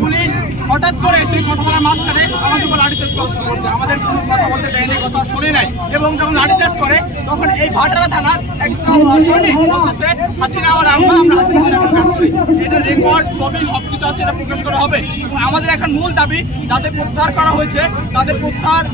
Police হঠাৎ করে সেই কথা মাঝখানে আমাদের উপর লাঠিচার্জ করা করছে আমাদের কথা বলতে দেয়নি কথা শুনে নাই এবং যখন লাঠিচার্জ করে তখন এই ভাটারা থানার একদম সৈনিক বলতেছে হাসিনা আমার আম্মা আমরা হাসিনা কাজ করি। এটা রেকর্ড ছবি, সবকিছু আছে, এটা প্রকাশ করা হবে। আমাদের এখন মূল দাবি যাদের প্রত্যাহার করা হয়েছে তাদের প্রত্যাহার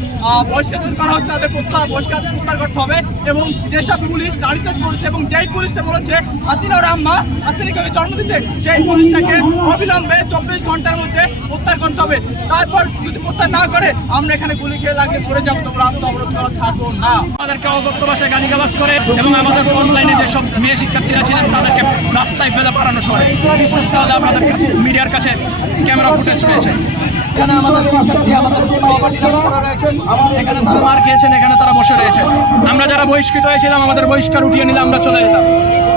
বহিষ্কার করা হয়েছে তাদের প্রত্যাহার, বহিষ্কার, প্রত্যাহার করতে হবে। এবং যেসব পুলিশ লাঠিচার্জ করেছে এবং যেই পুলিশটা বলেছে হাসিনা ওর আম্মা, হাসিনাকে জন্ম দিচ্ছে সেই পুলিশটাকে অবিলম্বে চব্বিশ ঘণ্টার মধ্যে প্রত্যাহার করতে হবে। তারপর যদি প্রত্যাহার না করে, আমরা এখানে গুলি খেয়ে লাগলে পড়ে যাব তোমরা রাস্তা অবরোধ করা ছাড়বো না। আমাদেরকে অগত্য ভাষায় গালিগালাজ করে এবং আমাদের ফ্রন্ট লাইনে যেসব মেয়ে শিক্ষার্থীরা ছিলেন, তাদেরকে রাস্তায় ফেলে পারানো করে বিশেষ করে আপনাদের মিডিয়ার কাছে ক্যামেরা ফুটেজ রয়েছে। এখানে আমাদের শিক্ষার্থী আমাদের সহপাঠীরা রয়েছেন এখানে তারা মার খেয়েছেন এখানে তারা বসে রয়েছেন আমরা যারা বহিষ্কৃত হয়েছিলাম আমাদের বহিষ্কার উঠিয়ে নিলে আমরা চলে যেতাম।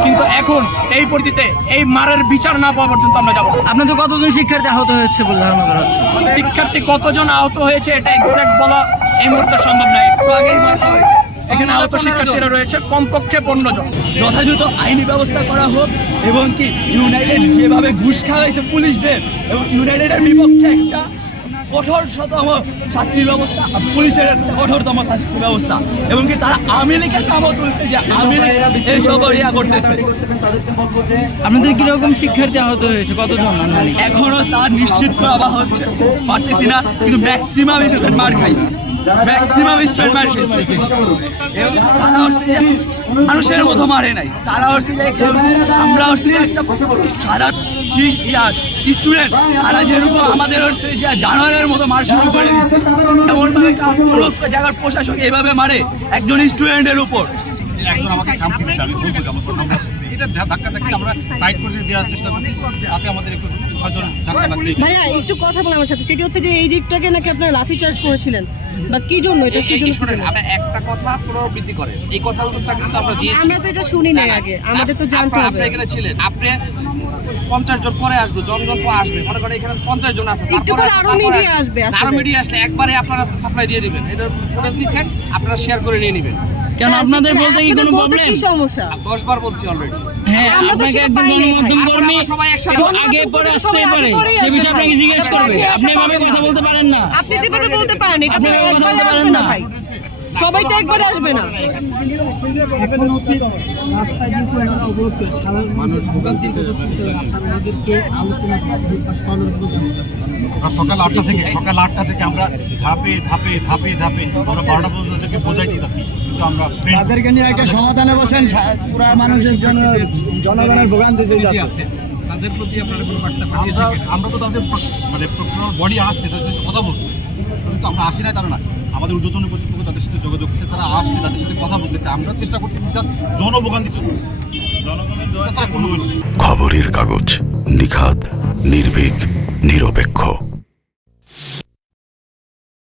কিন্তু এখন এই পরিস্থিতিতে এই মারের বিচার না পাওয়া পর্যন্ত আমরা যাব আপনাদের কতজন শিক্ষার্থী আহত হয়েছে বলে ধারণা করা হচ্ছে? শিক্ষার্থী কতজন আহত হয়েছে এটা এক্সাক্ট বলা এই মুহূর্তে সম্ভব নয়। একটু আগেই মার্কা হয়েছে। এখানে আহত শিক্ষার্থীরা রয়েছে কমপক্ষে পনেরো জন। যথাযথ আইনি ব্যবস্থা করা হোক এবং কি ইউনাইটেড যেভাবে ঘুষ খাওয়া হয়েছে পুলিশদের এবং ইউনাইটেডের বিপক্ষে একটা কঠোরতম শাস্তির ব্যবস্থা পুলিশের কঠোরতম শাস্তির ব্যবস্থা। এবং কি তারা আওয়ামী লীগের নামও তুলছে যে আওয়ামী লীগ এইসব ইয়া করতেছে। আপনাদের কীরকম শিক্ষার্থী আহত হয়েছে? কতজন এখনও তা নিশ্চিত করা হচ্ছে পারতেছি না কিন্তু ম্যাক্সিমাম স্টুডেন্ট মার খাইছে। ম্যাক্সিমাম মানুষের মতো মারে নাই। তারা হচ্ছে আমরা হচ্ছে একটা সাদা স্টুডেন্ট তারা যেরকম আমাদের হচ্ছে যে জানোয়ারের মতো মার শুরু করে এমনভাবে জায়গার প্রশাসক এইভাবে মারে একজন স্টুডেন্টের উপর। এটা ধাক্কা আমরা সাইড করে দেওয়ার চেষ্টা করছি তাতে আমাদের একটু ভাইয়া একটু কথা বলে আমার সাথে। সেটি হচ্ছে যে এই দিকটাকে নাকি আপনারা লাঠি চার্জ করেছিলেন বা কি জন্য এটা কি জন্য? শোনেন আমরা একটা কথা পুনরাবৃত্তি করেন। এই কিন্তু আমরা দিয়েছি। আমরা তো এটা শুনি নাই আগে আমাদের তো জানতে হবে। আপনি এখানে ছিলেন। আপনি পঞ্চাশ জন পরে আসবে জন জন পরে আসবে। মনে করেন এখানে পঞ্চাশ জন আসবে একটু পরে আরও media আসবে, আরও মিডিয়া আসলে একবারে আপনারা সাপ্লাই দিয়ে দিবেন। এটা ফুটেজ নিচ্ছেন আপনারা শেয়ার করে নিয়ে নেবেন। কেন আপনাদের বলতে কি কোনো প্রবলেম কি সমস্যা? দশ বার বলছি অলরেডি হ্যাঁ আপনাকে একজন গণমাধ্যম কর্মী সবাই একসাথে- আগে পরে আসতেই পারে সে বিষয়ে আপনাকে জিজ্ঞেস করবে আপনি এভাবে কথা বলতে পারেন না। আপনি যেভাবে বলতে পারেন এটা আপনি এভাবে বলতে পারেন না। ভাই। সবাই তো একবারে আসবে না। এখন হচ্ছে রাস্তায় যেহেতু ওনারা অবরোধ করে সাধারণ মানুষের ভোগান্তির কথা চিন্তা করে আপনারা ওনাদেরকে আলোচনা প্রাথমিক বা সহানুভূতি আমরা সকাল আটটা থেকে সকাল আটটা থেকে আমরা ধাপে ধাপে ধাপে ধাপে আমরা বারোটা পর্যন্ত বোঝাই কিন্তু আমরা তাদেরকে নিয়ে একটা সমাধানে বসেন পুরা মানুষের জন্য জনগণের ভোগান্তি চলে যাচ্ছে। আমরা আমরা তো তাদের মানে বডি আসছে তাদের সাথে কথা বলছি। কিন্তু আমরা আসি না তারা না আমাদের ঊর্ধ্বতন কর্তৃপক্ষ তাদের সাথে যোগাযোগ করছে তারা আসছে তাদের সাথে কথা বলতেছে। আমরা চেষ্টা করছি জাস্ট জনভোগান্তি খবরের কাগজ নিখাত নির্ভীক নিরপেক্ষ।